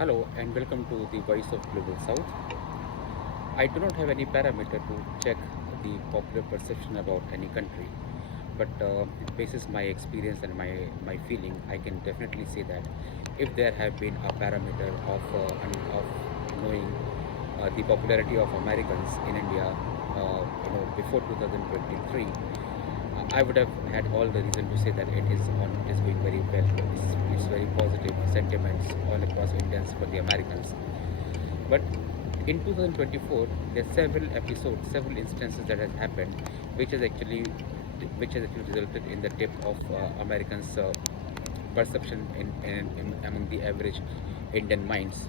Hello and welcome to the Voice of Global South. I do not have any parameter to check the popular perception about any country, but basis my experience and my feeling, I can definitely say that if there have been a parameter of knowing the popularity of Americans in India, before 2023, I would have had all the reason to say that it is going very well. It's very positive sentiments all across Indians for the Americans. But in 2024, there are several episodes, several instances that has happened, which has actually which has actually resulted in the dip of Americans' perception in among the average Indian minds.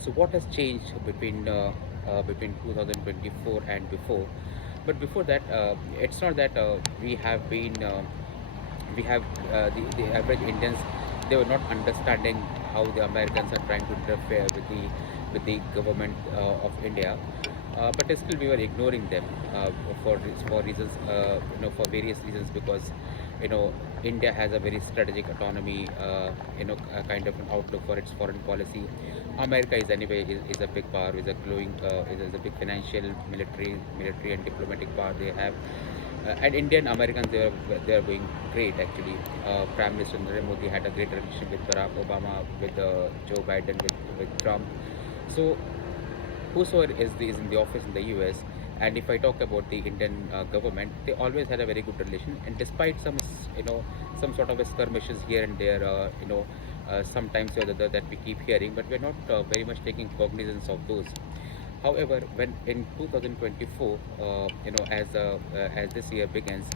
So what has changed between 2024 and before? But before that, it's not that we have the average Indians, they were not understanding how the Americans are trying to interfere with the government of India. But still, we were ignoring them for reasons, for various reasons, because India has a very strategic autonomy, a kind of an outlook for its foreign policy. America is anyway is a big power, is a growing, is a big financial, military and diplomatic power they have. And Indian Americans, they are going great actually. Prime Minister Narendra Modi had a great relationship with Barack Obama, with Joe Biden, with Trump. So whosoever is in the office in the US, and if I talk about the Indian government, they always had a very good relation. And despite some sort of skirmishes here and there, sometimes or the other that we keep hearing, but we're not very much taking cognizance of those. However, when in 2024, as this year begins,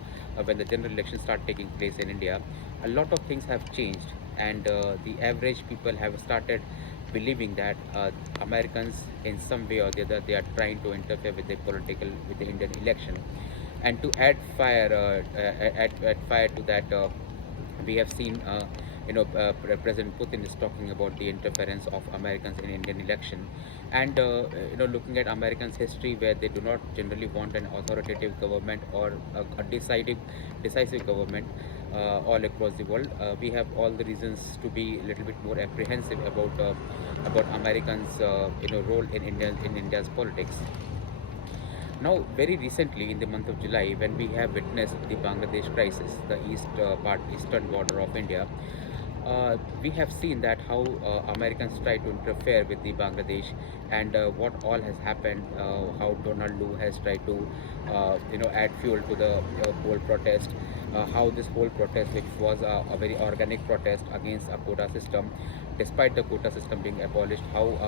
when the general elections start taking place in India, a lot of things have changed, and the average people have started believing that Americans, in some way or the other, they are trying to interfere with the Indian election. And to add fire to that, we have seen President Putin is talking about the interference of Americans in Indian election, and looking at Americans' history, where they do not generally want an authoritative government or a decisive government all across the world. We have all the reasons to be a little bit more apprehensive about Americans' role in India's politics. Now, very recently, in the month of July, when we have witnessed the Bangladesh crisis, the eastern border of India, we have seen that how Americans try to interfere with the Bangladesh, and what all has happened. How Donald Lu has tried to, add fuel to the whole protest. How this whole protest, which was a very organic protest against a quota system, despite the quota system being abolished, how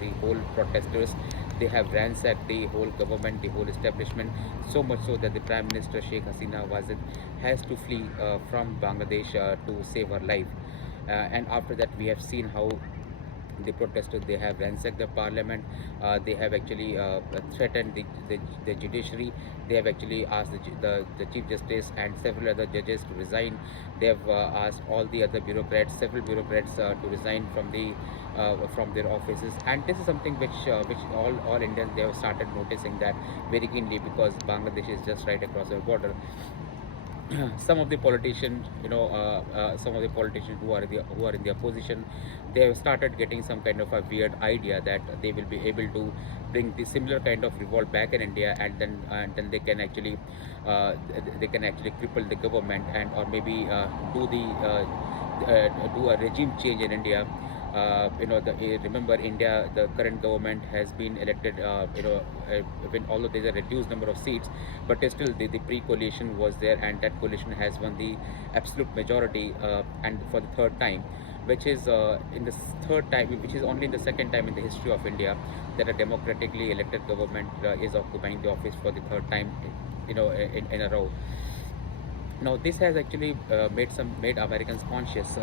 the whole protesters, they have ransacked the whole government, the whole establishment, so much so that the Prime Minister Sheikh Hasina Wajid has to flee from Bangladesh to save her life. And after that, we have seen how the protesters, they have ransacked the parliament. They have actually threatened the judiciary. They have actually asked the chief justice and several other judges to resign. They have asked all the other bureaucrats, several bureaucrats, to resign from their offices. And this is something which all Indians, they have started noticing that very keenly, because Bangladesh is just right across our border. Some of the politicians who are in the opposition, they have started getting some kind of a weird idea that they will be able to bring the similar kind of revolt back in India, and then they can actually cripple the government, and or maybe do a regime change in India. Remember, India, the current government has been elected, when although there's a reduced number of seats, but still the pre-coalition was there, and that coalition has won the absolute majority, and for the third time, which is which is only in the second time in the history of India that a democratically elected government is occupying the office for the third time, in a row. Now, this has actually made Americans conscious,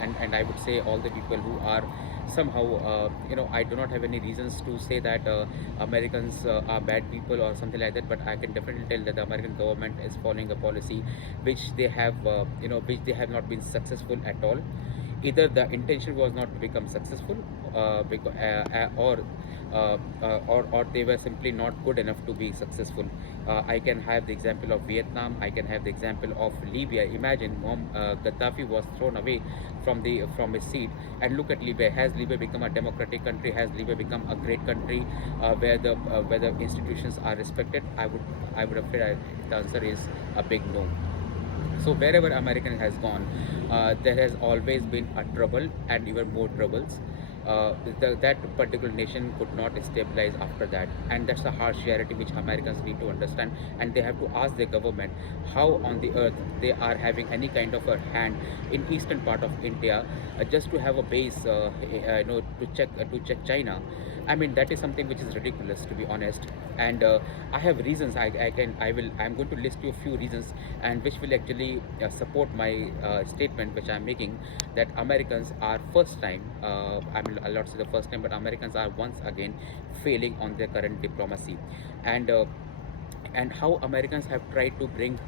and I would say all the people who are somehow, I do not have any reasons to say that Americans are bad people or something like that, but I can definitely tell that the American government is following a policy which they have not been successful at all. Either the intention was not to become successful, or or they were simply not good enough to be successful. I can have the example of Vietnam. I can have the example of Libya. Imagine Gaddafi was thrown away from his seat, and look at Libya. Has Libya become a democratic country? Has Libya become a great country where the institutions are respected? I would have said the answer is a big no. So wherever American has gone, there has always been a trouble and even more troubles. That particular nation could not stabilize after that, and that's the harsh reality which Americans need to understand, and they have to ask their government how on the earth they are having any kind of a hand in eastern part of India, just to have a base, to check China. I mean, that is something which is ridiculous, to be honest. And I have reasons. I'm going to list you a few reasons, and which will actually support my statement, which I'm making, that Americans are first time. I mean, I'll not say the first time, but Americans are once again failing on their current diplomacy, and how Americans have tried to bring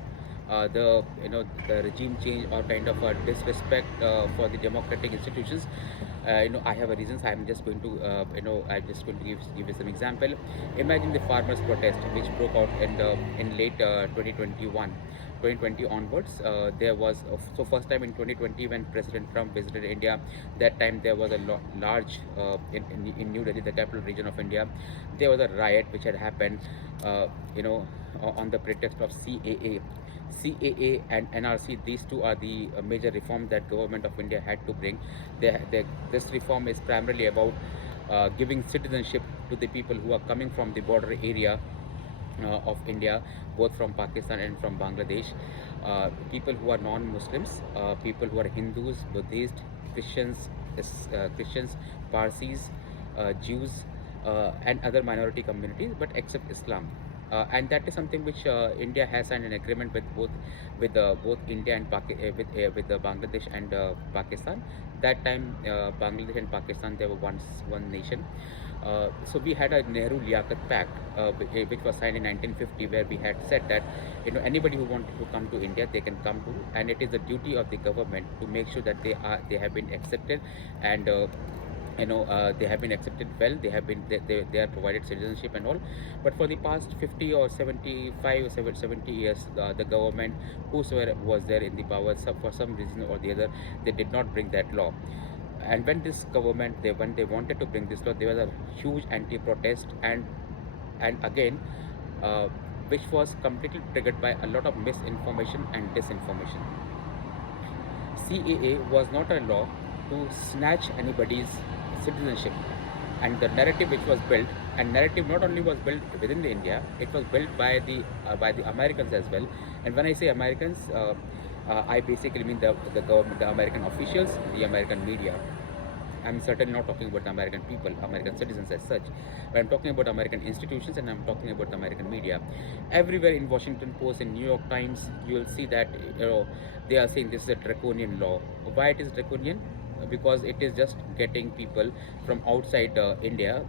the regime change or kind of a disrespect for the democratic institutions. I have a reasons. I'm just going to give you some example. Imagine the farmers protest which broke out in late 2021. 2020 onwards, there was so first time in 2020 when President Trump visited India. That time there was a large in New Delhi, the capital region of India. There was a riot which had happened, on the pretext of CAA. CAA and NRC, these two are the major reforms that government of India had to bring. This reform is primarily about giving citizenship to the people who are coming from the border area of India, both from Pakistan and from Bangladesh. People who are non-Muslims, people who are Hindus, Buddhists, Christians, Parsis, Jews, and other minority communities, but except Islam. And that is something which India has signed an agreement with both India and with Bangladesh and Pakistan. That time, Bangladesh and Pakistan, they were once one nation. So we had a Nehru Liaquat Pact, which was signed in 1950, where we had said that anybody who wanted to come to India, they can come to, and it is the duty of the government to make sure that they have been accepted, and they have been accepted well. They are provided citizenship and all. But for the past 50 or 75 or 70 years, the government, whosoever was there in the power, for some reason or the other, they did not bring that law. And when this government, when they wanted to bring this law, there was a huge anti-protest, and again, which was completely triggered by a lot of misinformation and disinformation. CAA was not a law to snatch anybody's citizenship, and the narrative which was built, and narrative not only was built within the India, it was built by the Americans as well. And when I say Americans, I basically mean the government, the American officials, the American media. I'm certainly not talking about the American people, American citizens as such, but I'm talking about American institutions, and I'm talking about the American media. Everywhere in Washington Post, in New York Times, you will see that they are saying this is a draconian law. Why it is draconian? Because it is just getting people from outside India,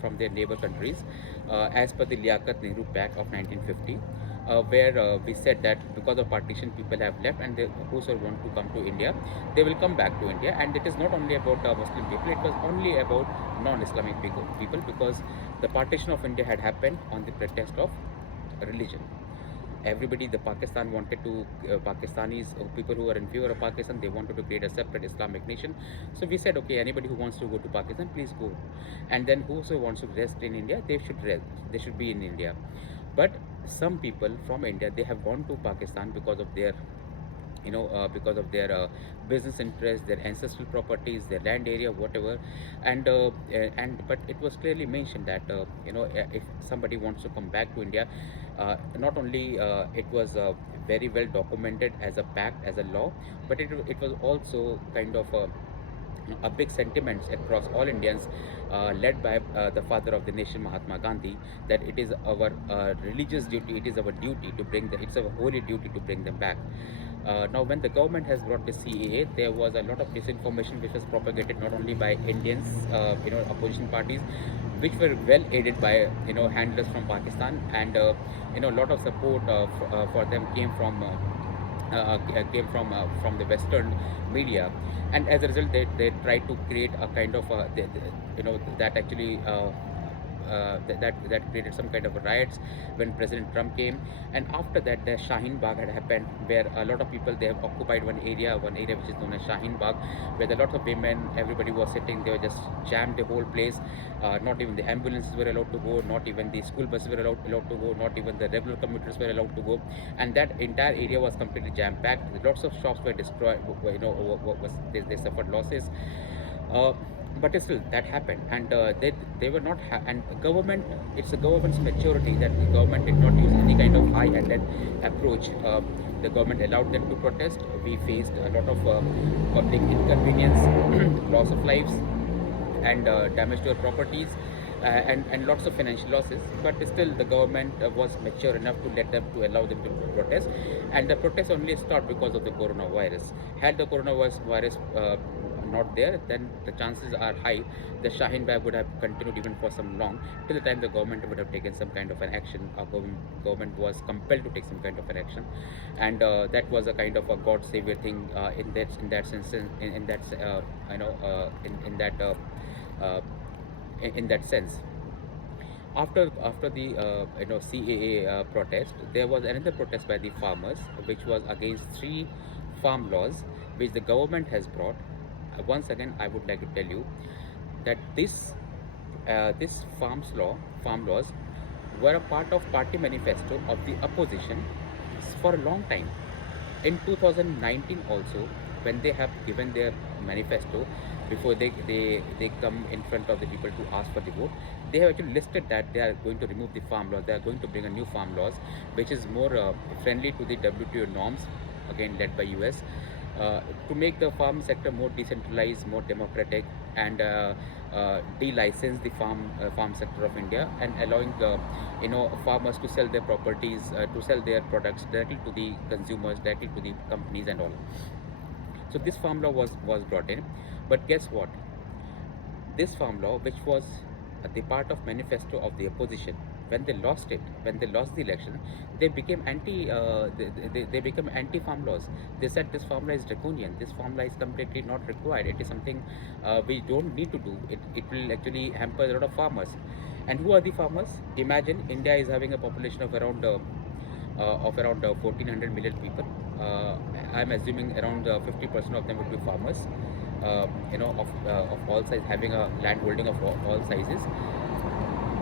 from their neighbor countries, as per the Liaquat Nehru Pact of 1950. Where we said that because of partition, people have left, and whosoever want to come to India, they will come back to India. And it is not only about Muslim people; it was only about non-Islamic people, because the partition of India had happened on the pretext of religion. Everybody, the Pakistan wanted to, Pakistanis, people who are in favor of Pakistan, they wanted to create a separate Islamic nation. So we said, okay, anybody who wants to go to Pakistan, please go. And then whoso wants to rest in India, they should rest. They should be in India. But some people from India, they have gone to Pakistan because of their business interests, their ancestral properties, their land area, whatever. And but it was clearly mentioned that if somebody wants to come back to India, not only it was very well documented as a pact, as a law, but it was also kind of a big sentiments across all Indians, led by the father of the nation, Mahatma Gandhi, that it is our religious duty, it is our duty to bring it's our holy duty to bring them back. Now, when the government has brought the CAA, there was a lot of disinformation which was propagated not only by Indians, opposition parties, which were well aided by handlers from Pakistan, and a lot of support for them came from the Western media. And as a result, they tried to create a kind of that actually that created some kind of riots when President Trump came. And after that, the Shaheen Bagh had happened, where a lot of people, they have occupied one area which is known as Shaheen Bagh, where a lot of women, everybody was sitting. They were just jammed the whole place. Not even the ambulances were allowed to go, not even the school buses were allowed to go, not even the regular commuters were allowed to go, and that entire area was completely jam packed. Lots of shops were destroyed. They suffered losses. Uh, but still, that happened, and they were not. And government, it's the government's maturity that the government did not use any kind of high-handed approach. The government allowed them to protest. We faced a lot of public inconvenience, loss of lives, and damage to our properties, and lots of financial losses. But still, the government was mature enough to let them, to allow them to protest, and the protest only stopped because of the coronavirus. Had the coronavirus not there, then the chances are high the Shaheen Bagh would have continued even for some long, till the time the government would have taken some kind of an action. Our government was compelled to take some kind of an action, and that was a kind of a God savior thing in that sense, in that in that uh, in that sense. After the CAA protest, there was another protest by the farmers, which was against three farm laws which the government has brought. Once again, I would like to tell you that this farm laws were a part of party manifesto of the opposition for a long time. In 2019 also, when they have given their manifesto, before they come in front of the people to ask for the vote, they have actually listed that they are going to remove the farm laws. They are going to bring a new farm laws which is more friendly to the WTO norms, again led by US, to make the farm sector more decentralized, more democratic, and de-license the farm sector of India, and allowing the farmers to sell their properties, to sell their products directly to the consumers, directly to the companies and all. So this farm law was brought in, but guess what? This farm law, which was the part of manifesto of the opposition, when they lost it, when they lost the election, they became they became anti farm laws. They said this farm law is draconian. This farm law is completely not required. It is something we don't need to do. It will actually hamper a lot of farmers. And who are the farmers? Imagine India is having a population of around 1400 million people. I'm assuming around 50% of them would be farmers. Of all sizes, having a land holding of all sizes.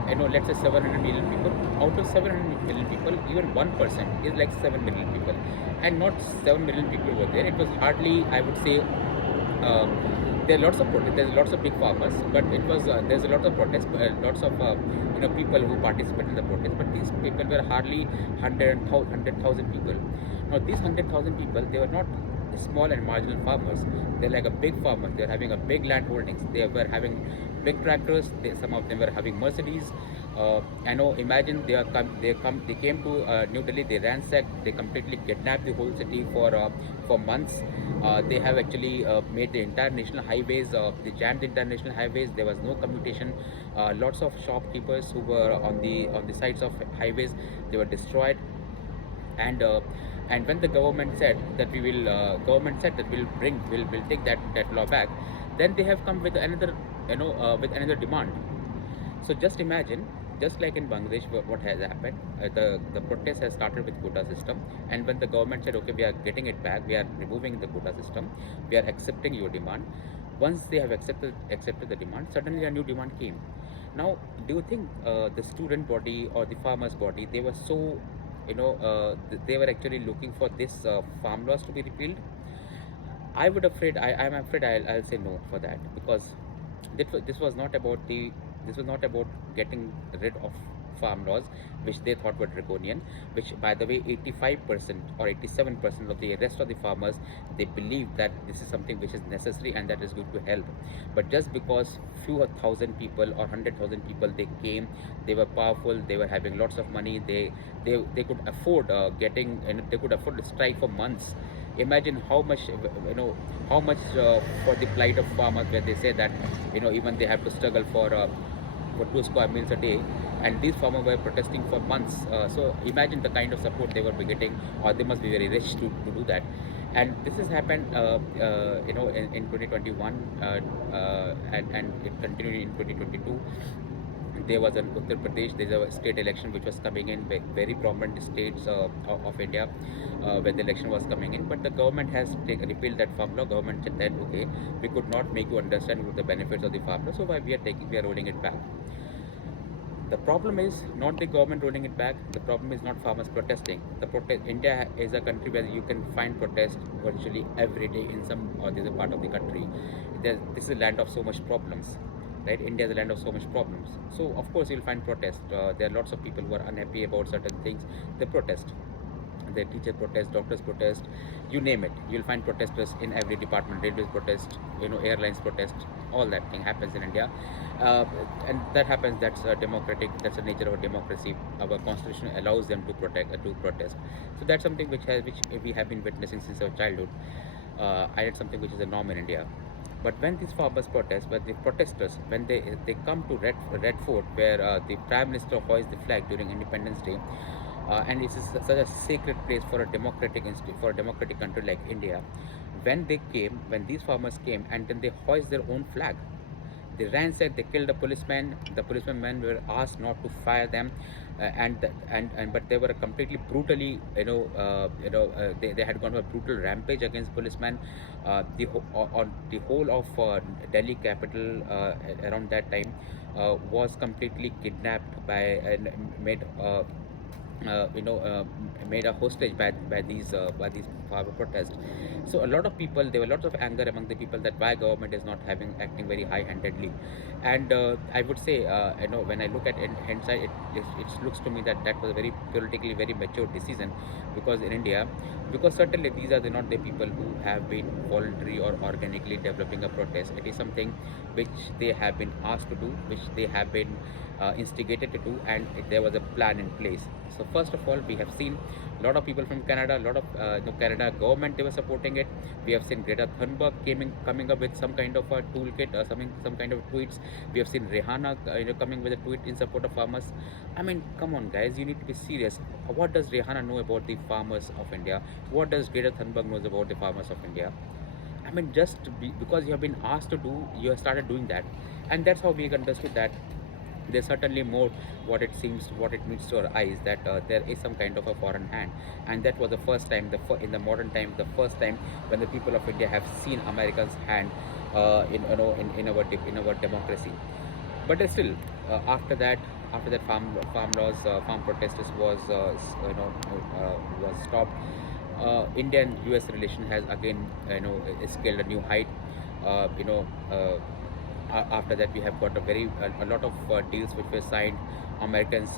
Let's say 700 million people. Out of 700 million people, even 1% is like 7 million people, and not 7 million people were there. It was hardly, I would say, there are lots of protests. There's lots of big farmers, but it was there's a lot of protests, lots of people who participate in the protest. But these people were hardly 100,000 people. Now these 100,000 people, they were not small and marginal farmers. They're like a big farmer. They're having a big land holdings. They were having big tractors. Some of them were having Mercedes. Imagine they came to New Delhi. They ransacked. They completely kidnapped the whole city for months. They have actually made the entire national highways. They jammed the international highways. There was no commutation. Lots of shopkeepers who were on the sides of highways, they were destroyed. And when the government said that we'll take that law back, then they have come with another demand. So just imagine, just like in Bangladesh, what has happened. The protest has started with quota system, and when the government said, okay, we are getting it back, we are removing the quota system, we are accepting your demand. Once they have accepted the demand, suddenly a new demand came. Now, do you think the student body or the farmers body, they were so they were actually looking for this farm laws to be repealed? I'm afraid I'll say no for that, because this was not about getting rid of farm laws which they thought were draconian, which, by the way, 85% or 87% of the rest of the farmers, they believe that this is something which is necessary and that is going to help. But just because few thousand people or 100,000 people, they came, they were powerful, they were having lots of money, they could afford getting, and they could afford to strike for months. Imagine how much for the plight of farmers, where they say that even they have to struggle for 2 square meals a day, and these farmers were protesting for months. So imagine the kind of support they were getting, or they must be very rich to do that. And this has happened in 2021, and it continued in 2022. There was an Uttar Pradesh, there's a state election which was coming in, very prominent states of India, when the election was coming in. But the government has repealed that farm law. Government said that, okay, we could not make you understand the benefits of the farm law, so why we are rolling it back. The problem is not the government rolling it back. The problem is not farmers protesting. India is a country where you can find protest virtually every day in some or the other part of the country. This is a land of so much problems, right? India is a land of so much problems. So of course you'll find protest. There are lots of people who are unhappy about certain things. They protest. The teacher protest, doctors protest, you name it. You'll find protesters in every department. Railways protest, airlines protest. All that thing happens in India, uh, and that happens. That's democratic. That's the nature of a democracy. Our constitution allows them to protest. So that's something which we have been witnessing since our childhood. And it's something which is a norm in India. But when these farmers protest, when the protesters, when they come to Red Fort, where the Prime Minister hoists the flag during Independence Day, and it is such a sacred place for a for a democratic country like India. When these farmers came, and then they hoist their own flag, they ransacked, they killed a policeman. The policemen were asked not to fire them, and but they were completely brutally, they had gone on a brutal rampage against policemen. On the whole of Delhi capital around that time was completely kidnapped by and made. Uh, you know, uh, Made a hostage by these farmer protests. So a lot of people, there were lots of anger among the people that why government is not acting very high-handedly. And I would say, when I look at in hindsight, it looks to me that that was a very politically very mature decision, because in India, because certainly these are not the people who have been voluntary or organically developing a protest. It is something which they have been asked to do, which they have been instigated to do, and there was a plan in place. So first of all, we have seen a lot of people from Canada, a lot of Canada government, they were supporting it. We have seen Greta Thunberg coming up with some kind of a toolkit or some kind of tweets. We have seen Rihanna coming with a tweet in support of farmers. I mean, come on guys, you need to be serious. What does Rihanna know about the farmers of India? What does Greta Thunberg knows about the farmers of India? I mean, because you have been asked to do, you have started doing that, and that's how we understood that there's certainly more what it means to our eyes, that there is some kind of a foreign hand. And that was the first time, in the modern time, the first time when the people of India have seen Americans hand in our democracy. But still, after that farm laws, farm protesters was stopped. India and US relation has again scaled a new height. uh, you know uh, After that, we have got a lot of deals which were signed. Americans,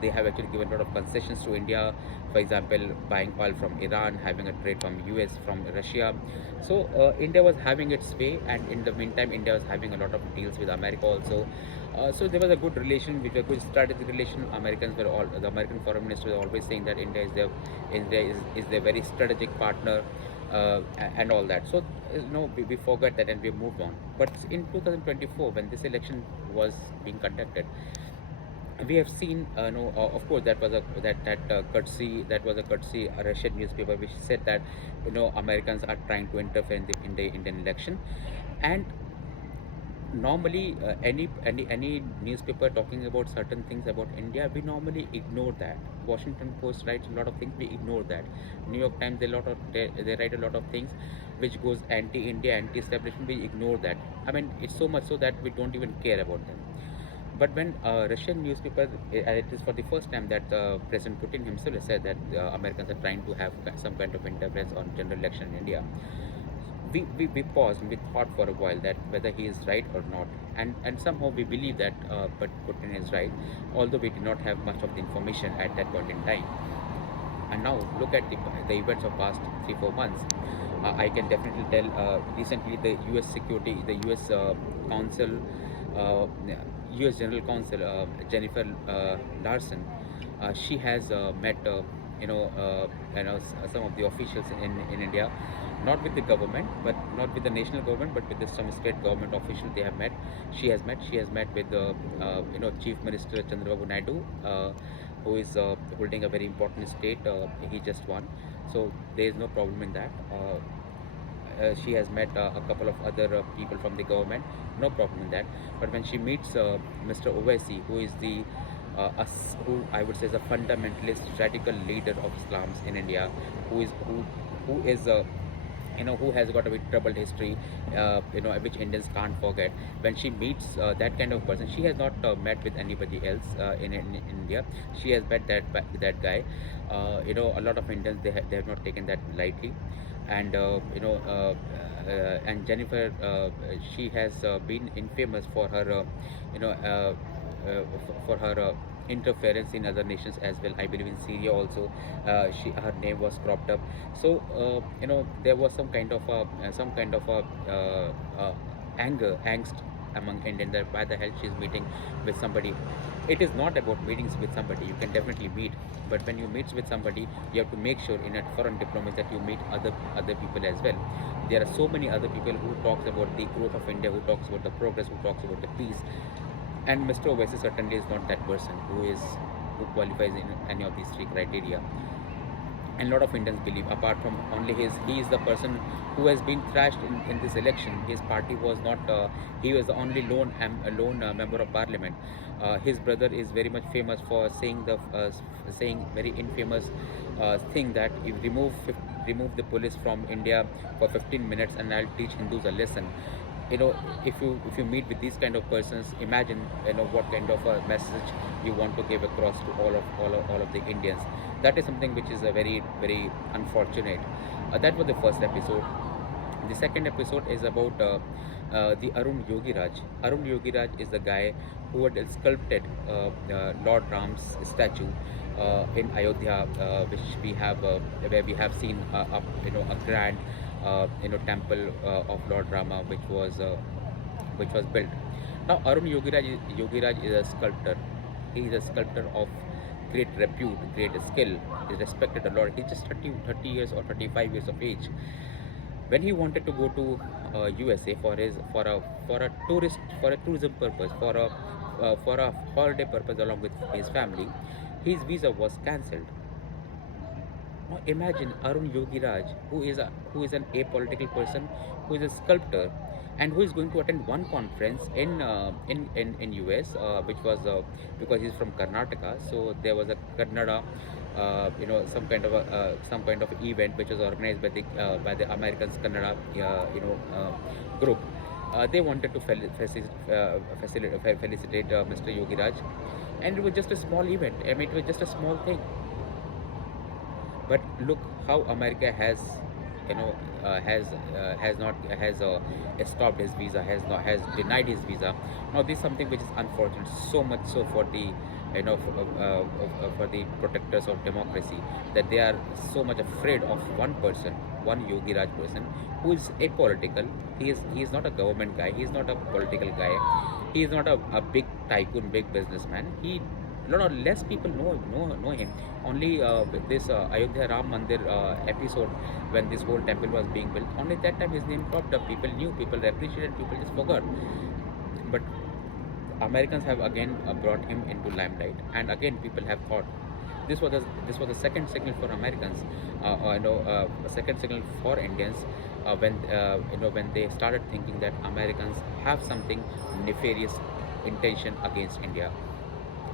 they have actually given a lot of concessions to India. For example, buying oil from Iran, having a trade from US, from Russia. So India was having its way, and in the meantime, India was having a lot of deals with America also. So there was a good relation, which a good strategic relation. The American foreign minister was always saying that India is their very strategic partner, and all that. So we forgot that and we moved on. But in 2024, when this election was being conducted, we have seen, no, of course, that was a courtesy Russian newspaper which said that Americans are trying to interfere in the Indian election. And normally, any newspaper talking about certain things about India, we normally ignore that. Washington Post writes a lot of things, we ignore that. New York Times, they write a lot of things which goes anti-India, anti-establishment, we ignore that. I mean, it's so much so that we don't even care about them. But when Russian newspaper, it is for the first time that President Putin himself has said that Americans are trying to have some kind of interference on general election in India. We paused and we thought for a while that whether he is right or not, and somehow we believe that but Putin is right, although we did not have much of the information at that point in time. And now look at the events of past 3-4 months. I can definitely tell. Recently, the U.S. Council, uh, U.S. General Counsel Jennifer Larson, she has met some of the officials in India, not with the government, but not with the national government, but with some state government officials. They have met. She has met with the Chief Minister Chandrababu Naidu, who is holding a very important state. He just won, so there is no problem in that. she has met a couple of other people from the government, no problem in that. But when she meets Mr. Owaisi, who is who I would say is a fundamentalist radical leader of Islam in India, who is who has got a very troubled history, which Indians can't forget. When she meets that kind of person, she has not met with anybody else in India. She has met that guy. A lot of Indians, they have not taken that lightly. And and Jennifer, she has been infamous for her for her interference in other nations as well. I believe in Syria also, her name was cropped up. So there was some kind of angst among Indians, that why the hell she's meeting with somebody. It is not about meetings with somebody. You can definitely meet, but when you meet with somebody, you have to make sure in a foreign diplomacy that you meet other people as well. There are so many other people who talks about the growth of India, who talks about the progress, who talks about the peace, and Mr. Owaisi certainly is not that person who qualifies in any of these three criteria. And a lot of Indians believe, apart from only he is the person who has been thrashed in this election. His party was not, he was the only lone member of parliament. His brother is very much famous for saying very infamous thing, that if remove the police from India for 15 minutes and I'll teach Hindus a lesson. If you meet with these kind of persons, imagine what kind of a message you want to give across to all of the Indians. That is something which is a very very unfortunate. That was the first episode. The second episode is about the Arun Yogiraj. Arun Yogiraj is the guy who had sculpted Lord Ram's statue in Ayodhya, which we have where we have seen a grand temple of Lord Rama, which was built. Now Arun Yogiraj is a sculptor. He is a sculptor of great repute, great skill. Is respected a lot. He's just 30 years or 35 years of age. When he wanted to go to USA for a tourism purpose, for a holiday purpose along with his family, his visa was cancelled. Now imagine Arun Yogiraj, who is an apolitical person, who is a sculptor, and who is going to attend one conference in US, which was because he's from Karnataka. So there was a Kannada, some kind of event which was organized by the Americans Kannada group. They wanted to felicitate Mr. Yogiraj, and it was just a small event. I mean, it was just a small thing. But look how America has stopped his visa, has denied his visa. Now this is something which is unfortunate, so much so for the for the protectors of democracy, that they are so much afraid of one person, one Yogiraj person, who is apolitical. He is not a government guy. He is not a political guy. He is not a big tycoon, big businessman. Less people know him. Only this Ayodhya Ram Mandir episode, when this whole temple was being built, only that time his name popped up. People knew, people appreciated, people just forgot. But Americans have again brought him into limelight, and again people have thought this was a second signal for Americans, a second signal for Indians, when they started thinking that Americans have something nefarious intention against India.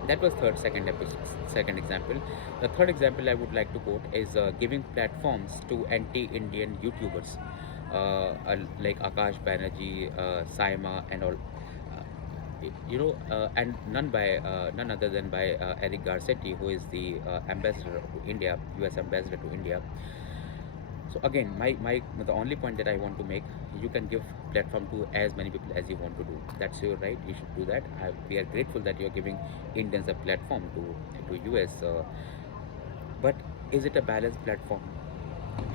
That was second example. The third example I would like to quote is giving platforms to anti-Indian YouTubers like Akash Banerjee, Saima, and all. And none other than by Eric Garcetti, who is the ambassador to India, US ambassador to India. So again, the only point that I want to make, you can give platform to as many people as you want to do. That's your right. You should do that. We are grateful that you are giving Indians a platform to US. But is it a balanced platform?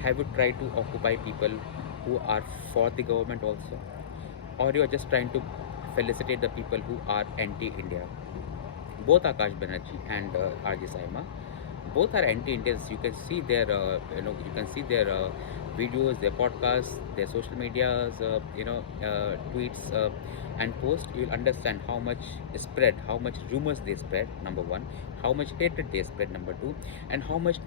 Have you tried to occupy people who are for the government also, or you are just trying to felicitate the people who are anti-India? Both Akash Banerjee and RJ Saima, both are anti-Indians. You can see their videos, their podcasts, their social medias, tweets and posts. You will understand how much rumors they spread, number one, how much hatred they spread, number two, and how much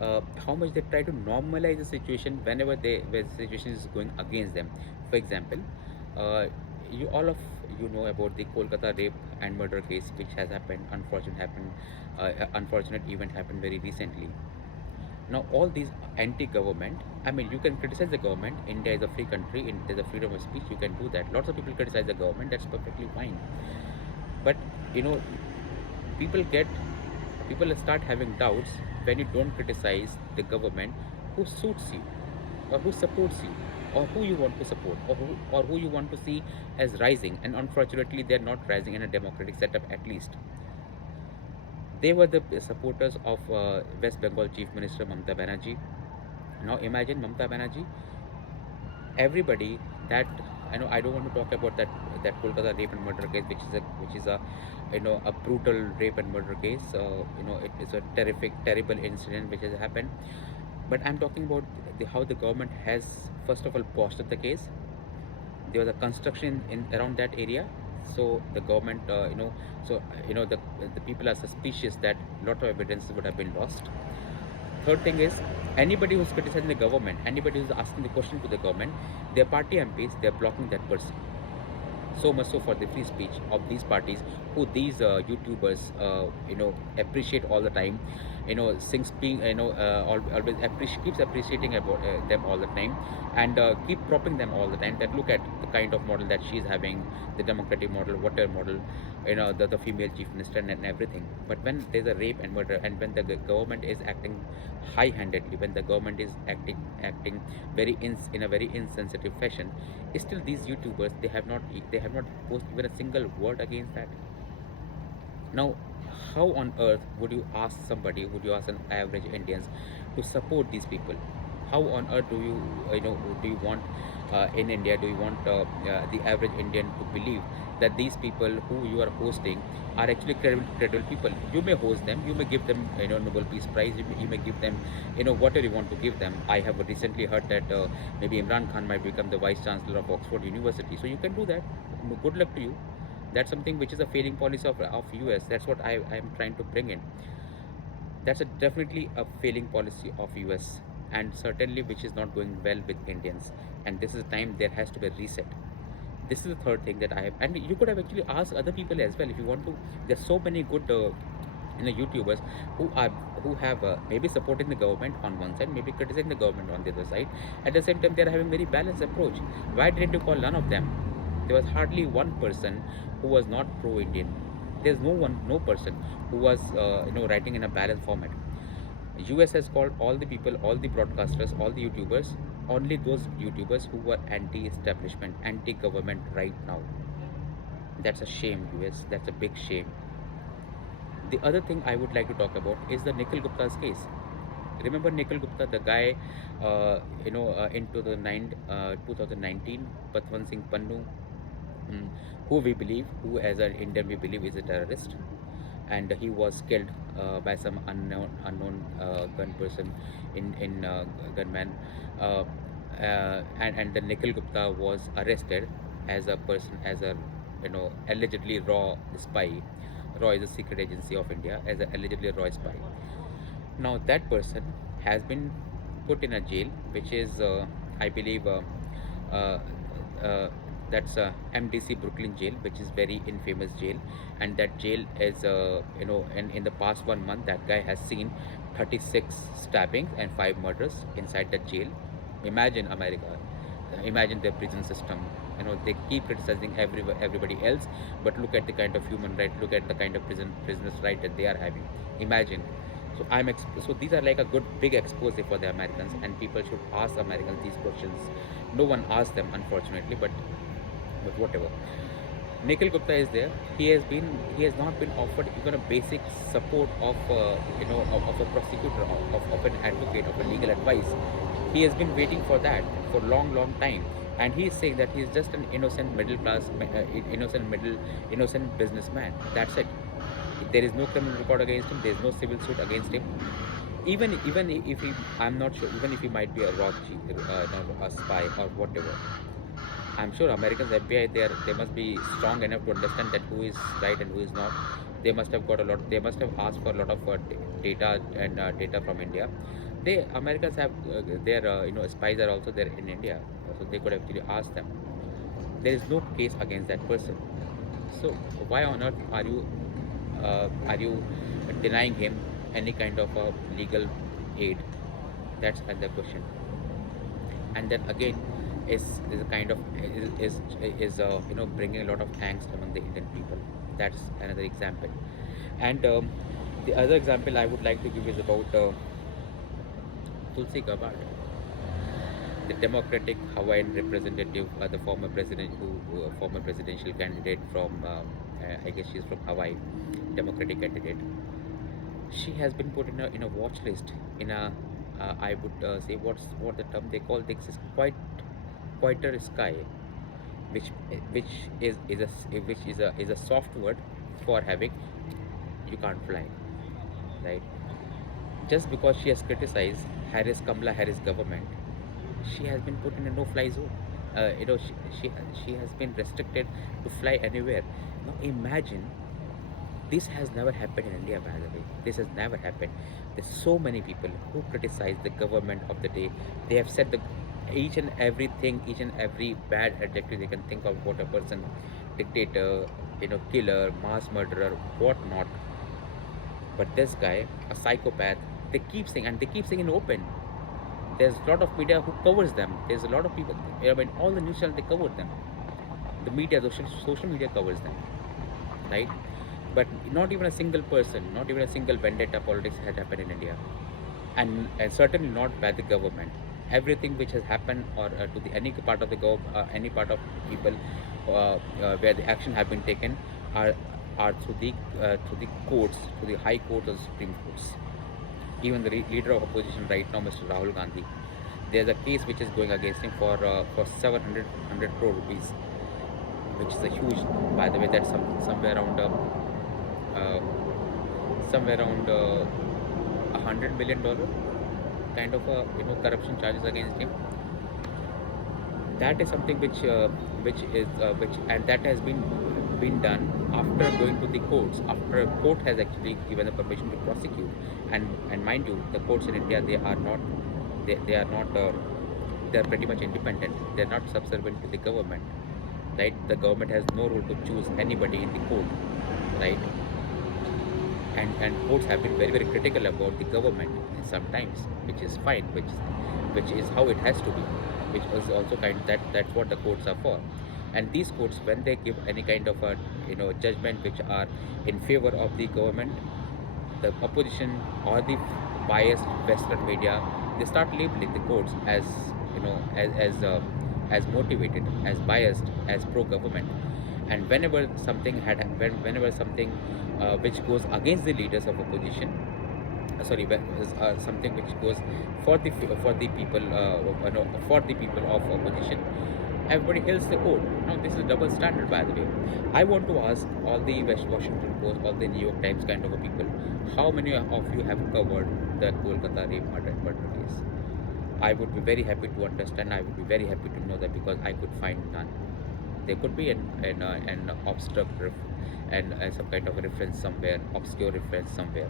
how much they try to normalize the situation whenever where the situation is going against them. For example, uh, you all of you know about the Kolkata rape and murder case, which has happened. Unfortunate event happened very recently. Now, all these anti-government, I mean, you can criticize the government. India is a free country. There's a freedom of speech. You can do that. Lots of people criticize the government. That's perfectly fine. But you know, people get people start having doubts when you don't criticize the government who suits you, or who supports you, or who you want to support, or who you want to see as rising. And unfortunately, they're not rising in a democratic setup. At least they were the supporters of West Bengal Chief Minister Mamata Banerjee. Now imagine Mamata Banerjee, everybody that I know. I don't want to talk about that Kolkata rape and murder case, which is a a brutal rape and murder case. It's a terrible incident which has happened. But I'm talking about how the government has first of all posted the case. There was a construction in around that area, so the government, the people are suspicious that lot of evidences would have been lost. Third thing is, anybody who's criticizing the government, anybody who's asking the question to the government, their party MPs, they're blocking that person. So much so for the free speech of these parties, who these YouTubers, appreciate all the time. Sings being, always keeps appreciating about them all the time, and keep propping them all the time. That look at the kind of model that she's having, the democratic model, whatever model, the female chief minister and everything. But when there's a rape and murder, and when the government is acting high-handedly, when the government is acting in a very insensitive fashion, still these YouTubers, they have not posted even a single word against that. Now, how on earth would you ask an average Indians to support these people? How on earth do you want in India, do you want the average Indian to believe that these people who you are hosting are actually credible people? You may host them, you may give them Nobel Peace Prize, you may give them whatever you want to give them. I have recently heard that maybe Imran Khan might become the Vice Chancellor of Oxford University, so you can do that. Good luck to you. That's something which is a failing policy of US. That's what I am trying to bring in. That's definitely a failing policy of US, and certainly which is not going well with Indians. And this is the time there has to be a reset. This is the third thing that I have, and you could have actually asked other people as well if you want to. There's so many good YouTubers who have maybe supporting the government on one side, maybe criticizing the government on the other side. At the same time, they are having very balanced approach. Why didn't you call none of them? There was hardly one person who was not pro-Indian. There's no person who was writing in a balanced format. US has called all the people, all the broadcasters, all the YouTubers, only those YouTubers who were anti-establishment, anti-government right now. That's a shame, US. That's a big shame. The other thing I would like to talk about is the Nikhil Gupta's case. Remember Nikhil Gupta, the guy, in 2019, Patwan Singh Pannu, who as an Indian we believe is a terrorist, and he was killed by some unknown gun person in gunman, uh, and the Nikhil Gupta was arrested as a person, as a allegedly raw spy. Raw is a secret agency of India, as an allegedly raw spy. Now that person has been put in a jail, which is I believe uh, uh, that's MDC Brooklyn jail, which is very infamous jail. And that jail is in the past 1 month, that guy has seen 36 stabbings and 5 murders inside that jail. Imagine America, imagine their prison system. They keep criticizing everybody else, but look at the kind of human right, look at the kind of prisoners right that they are having. Imagine. So these are like a good big expose for the Americans, and people should ask Americans these questions. No one asks them, unfortunately, but whatever. Nikhil Gupta is there. He has not been offered even a basic support of of a prosecutor, of an advocate, of a legal advice. He has been waiting for that for long time, and he is saying that he is just an innocent middle class, innocent businessman. That's it. There is no criminal record against him. There is no civil suit against him. Even if he, I'm not sure. Even if he might be a a spy or whatever, I'm sure Americans FBI, they must be strong enough to understand that who is right and who is not. They must have got a lot. They must have asked for a lot of data and data from India. They Americans have their spies are also there in India, so they could actually ask them. There is no case against that person. So why on earth are you denying him any kind of a legal aid? That's another question. And then again, is a kind of is bringing a lot of angst among the Indian people. That's another example. And the other example I would like to give is about Tulsi Gabbard, the Democratic Hawaiian representative, the former president, former presidential candidate from, I guess she's from Hawaii, Democratic candidate. She has been put in a watch list, in a, I would say, what the term they call, this is quieter sky, which is a soft word for having you can't fly, right? Just because she has criticized Kamala Harris government, she has been put in a no-fly zone. She she has been restricted to fly anywhere. Now imagine, this has never happened in India, by the way. This has never happened. There's so many people who criticize the government of the day. They have said each and everything, each and every bad adjective they can think of about a person, dictator, killer, mass murderer, whatnot. But this guy, a psychopath, they keep saying in open. There's a lot of media who covers them. There's a lot of people. I mean, all the news channels, they cover them. The media, the social media covers them, right? But not even a single person, not even a single vendetta politics has happened in India, and certainly not by the government. Everything which has happened, or to the any part of the any part of people where the action have been taken, are through the courts, through the high courts or supreme courts. Even the leader of opposition right now, Mr. Rahul Gandhi, there's a case which is going against him for 700 crore rupees, which is a huge, by the way, that's somewhere around uh, $100 million kind of corruption charges against him. That is something which and that has been done after going to the courts, after a court has actually given the permission to prosecute. And mind you, the courts in India, they are not they are pretty much independent. They are not subservient to the government, right? The government has no role to choose anybody in the court, right? And courts have been very critical about the government sometimes, which is fine, which is how it has to be, which is also that's what the courts are for. And these courts, when they give any kind of a judgment which are in favor of the government, the opposition or the biased Western media, they start labeling the courts as as motivated, as biased, as pro-government. And whenever something which goes against the leaders of opposition, something which goes for the people for the people of opposition, everybody hails the court. Now this is double standard, by the way. I want to ask all the Washington Post, all the New York Times kind of people, how many of you have covered the Kolkata rape murder case? I would be very happy to understand. I would be very happy to know that, because I could find none. There could be an and some kind of a reference somewhere, obscure reference somewhere.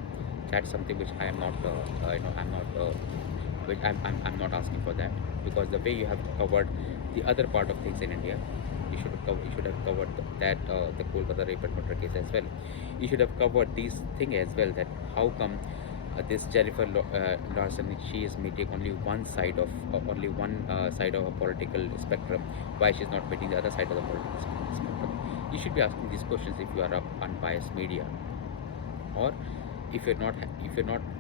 That's something which I am not, I'm not, which I'm not asking for that, because the way you have covered the other part of things in India, you should have covered the Kolkata rape and murder case as well. You should have covered these things as well. That how come this Jennifer Larson, she is meeting only one side of a political spectrum, why she's not meeting the other side of the political spectrum? You should be asking these questions if you are a unbiased media, or if you're not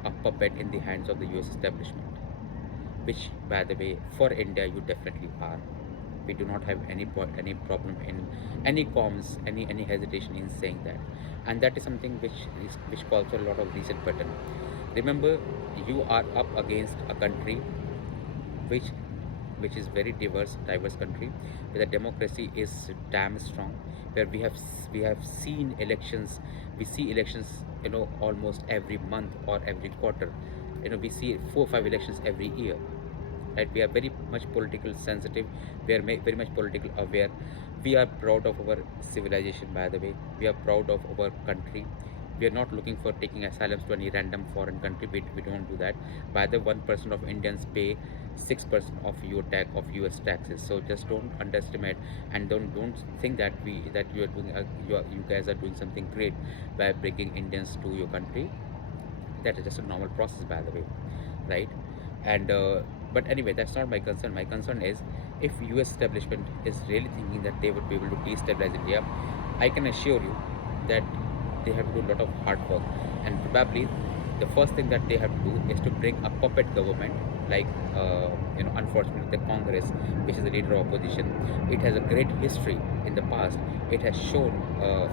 a puppet in the hands of the US establishment, which, by the way, for India you definitely are. We do not have any problem in any qualms, any hesitation in saying that. And that is something which calls for a lot of reset button. Remember, you are up against a country which is very diverse country, where the democracy is damn strong, where we have seen elections. We see elections, almost every month or every quarter. We see 4 or 5 elections every year, right? We are very much political sensitive. We are very much political aware. We are proud of our civilization, by the way. We are proud of our country. We are not looking for taking asylums to any random foreign country. We don't do that. By the 1% of Indians pay 6% of your tax of US taxes. So just don't underestimate, and don't think that you are doing you guys are doing something great by bringing Indians to your country. That is just a normal process, by the way, right? And but anyway, that's not my concern. My concern is, if US establishment is really thinking that they would be able to destabilize India, I can assure you that they have to do a lot of hard work, and probably the first thing that they have to do is to bring a puppet government, like unfortunately the Congress, which is the leader of opposition. It has a great history in the past. It has shown a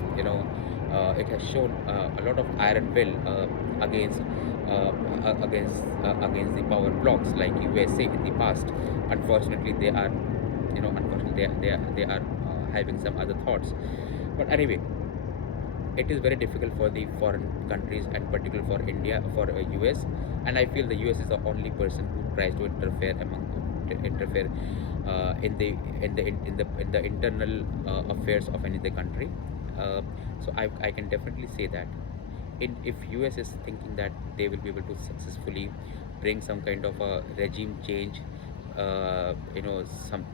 lot of iron will against against the power blocks like USA in the past. Unfortunately, they are having some other thoughts. But anyway, it is very difficult for the foreign countries, and particularly for India, for US. And I feel the US is the only person who tries to interfere in the internal affairs of any other country. Uh, so I can definitely say that, if US is thinking that they will be able to successfully bring some kind of a regime change,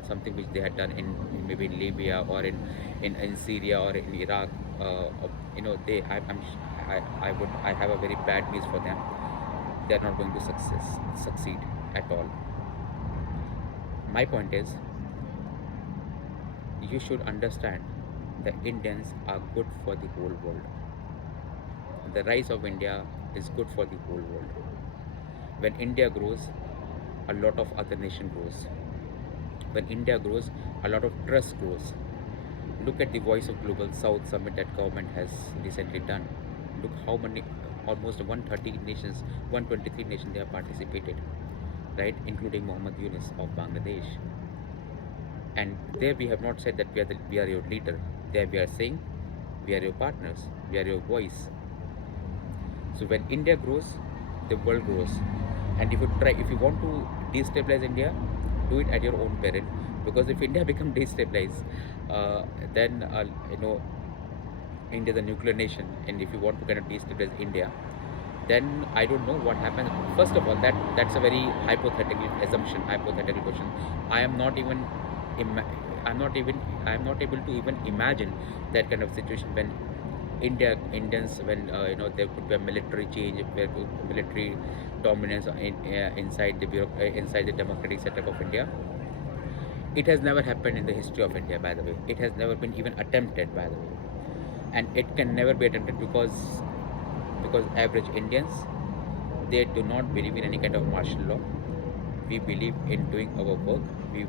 something which they had done in maybe in Libya, or in Syria, or in Iraq, they I have a very bad news for them. They are not going to succeed at all. My point is, you should understand the Indians are good for the whole world. The rise of India is good for the whole world. When India grows, a lot of other nation grows. When India grows, a lot of trust grows. Look at the Voice of Global South summit that government has recently done. Look how many, almost 130 nations, 123 nations they have participated, right? Including Muhammad Yunus of Bangladesh. And there we have not said that we are your leader. There we are saying we are your partners, we are your voice. So when India grows, the world grows. And if you want to destabilize India, do it at your own peril. Because if India become destabilized, then India is a nuclear nation, and if you want to kind of destabilize India, then I don't know what happens. First of all, that's a very hypothetical assumption, hypothetical question. I am not even, I am not able to even imagine that kind of situation when Indians, when there could be a military change, there could be military dominance inside inside the democratic setup of India. It has never happened in the history of India, by the way. It has never been even attempted, by the way, and it can never be attempted because average Indians, they do not believe in any kind of martial law. We believe in doing our work. We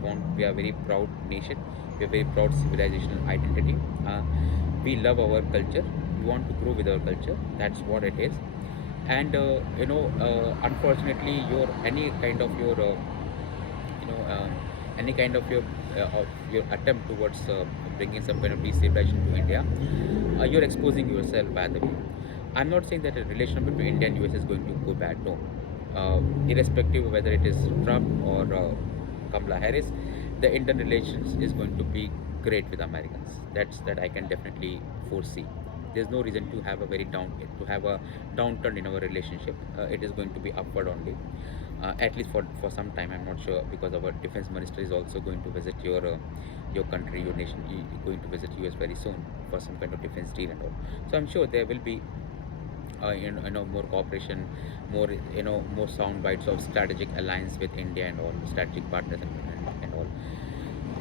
are very proud nation. We are very proud civilizational identity. We love our culture. We want to grow with our culture. That's what it is. And unfortunately, you know uh, any kind of your attempt towards bringing some kind of destabilization to India, you're exposing yourself, by the way. I'm not saying that a relation between India and US is going to go bad. No, irrespective of whether it is Trump or Kamala Harris, the Indian relations is going to be great with Americans. That I can definitely foresee. There's no reason to have a downturn in our relationship. It is going to be upward only, at least for some time. I'm not sure, because our defense minister is also going to visit your country, your nation. Going to visit US very soon for some kind of defense deal and all. So I'm sure there will be more cooperation, more sound bites of strategic alliance with India and all, strategic partners and all.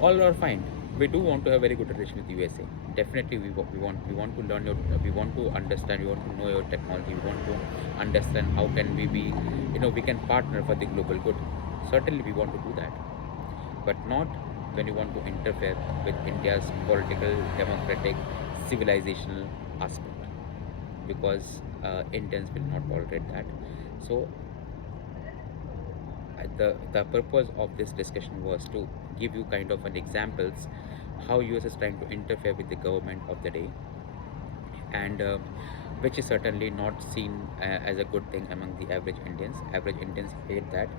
All are fine. We do want to have very good relation with USA. Definitely, we want to learn we want to understand, we want to know your technology. We want to understand how can we be, we can partner for the global good. Certainly, we want to do that, but not when you want to interfere with India's political, democratic, civilizational aspect, because Indians will not tolerate that. So the purpose of this discussion was to give you kind of an examples how US is trying to interfere with the government of the day. And which is certainly not seen as a good thing among the average Indians. Average Indians hate that,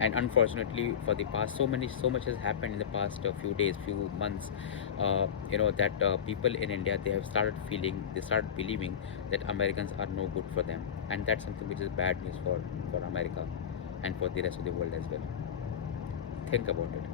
and unfortunately, for the past so much has happened in the past few days, few months. That people in India, they have started feeling, they start believing that Americans are no good for them, and that's something which is bad news for America and for the rest of the world as well. Think about it.